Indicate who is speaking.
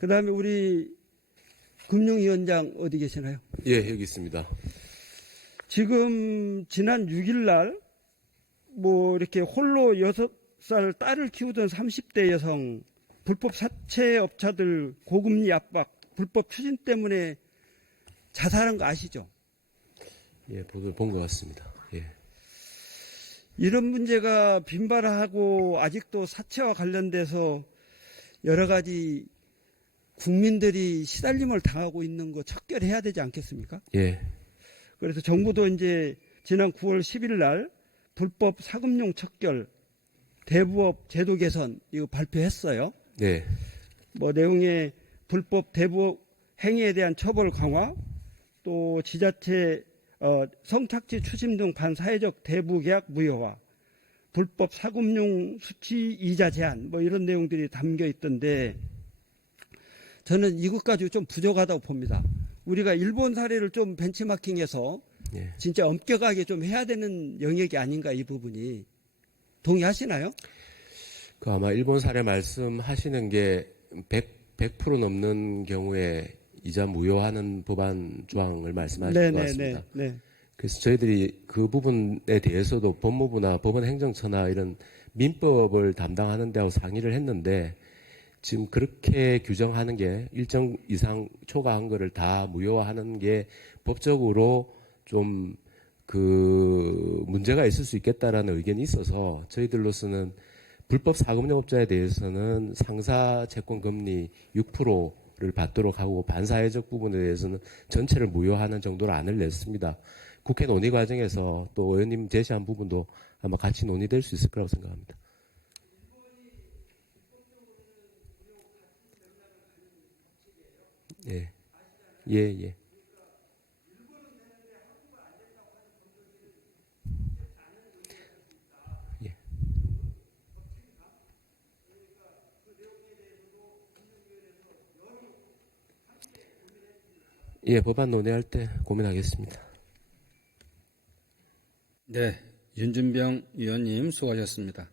Speaker 1: 그 다음에 우리 금융위원장 어디 계시나요?
Speaker 2: 예, 여기 있습니다.
Speaker 1: 지금 지난 6일 날 뭐 이렇게 홀로 6살 딸을 키우던 30대 여성 불법 사채 업자들 고금리 압박 불법 추진 때문에 자살한 거 아시죠?
Speaker 2: 예, 보도를 본 것 같습니다. 예.
Speaker 1: 이런 문제가 빈발하고 아직도 사채와 관련돼서 여러 가지 국민들이 시달림을 당하고 있는 거 척결해야 되지 않겠습니까?
Speaker 2: 예.
Speaker 1: 그래서 정부도 이제 지난 9월 10일 날 불법 사금융 척결 대부업 제도 개선 이거 발표했어요.
Speaker 2: 네.
Speaker 1: 뭐 내용에 불법 대부업 행위에 대한 처벌 강화, 또 지자체 어, 성착취 추심 등 반사회적 대부 계약 무효화, 불법 사금융 수치 이자 제한 뭐 이런 내용들이 담겨 있던데 저는 이것 가지고 좀 부족하다고 봅니다. 우리가 일본 사례를 좀 벤치마킹해서
Speaker 2: 예.
Speaker 1: 진짜 엄격하게 좀 해야 되는 영역이 아닌가 이 부분이 동의하시나요?
Speaker 2: 그 아마 일본 사례 말씀하시는 게 100, 100% 넘는 경우에 이자 무효하는 법안 조항을 말씀하신 것 같습니다.
Speaker 1: 네.
Speaker 2: 그래서 저희들이 그 부분에 대해서도 법무부나 법원 행정처나 이런 민법을 담당하는 데하고 상의를 했는데 지금 그렇게 규정하는 게 일정 이상 초과한 거를 다 무효화하는 게 법적으로 좀 그 문제가 있을 수 있겠다라는 의견이 있어서 저희들로서는 불법 사금융업자에 대해서는 상사 채권 금리 6%를 받도록 하고 반사회적 부분에 대해서는 전체를 무효하는 정도로 안을 냈습니다. 국회 논의 과정에서 또 의원님 제시한 부분도 아마 같이 논의될 수 있을 거라고 생각합니다. 예, 예. 예. 예, 법안 논의할 때 고민하겠습니다.
Speaker 3: 네, 윤준병 위원님 수고하셨습니다.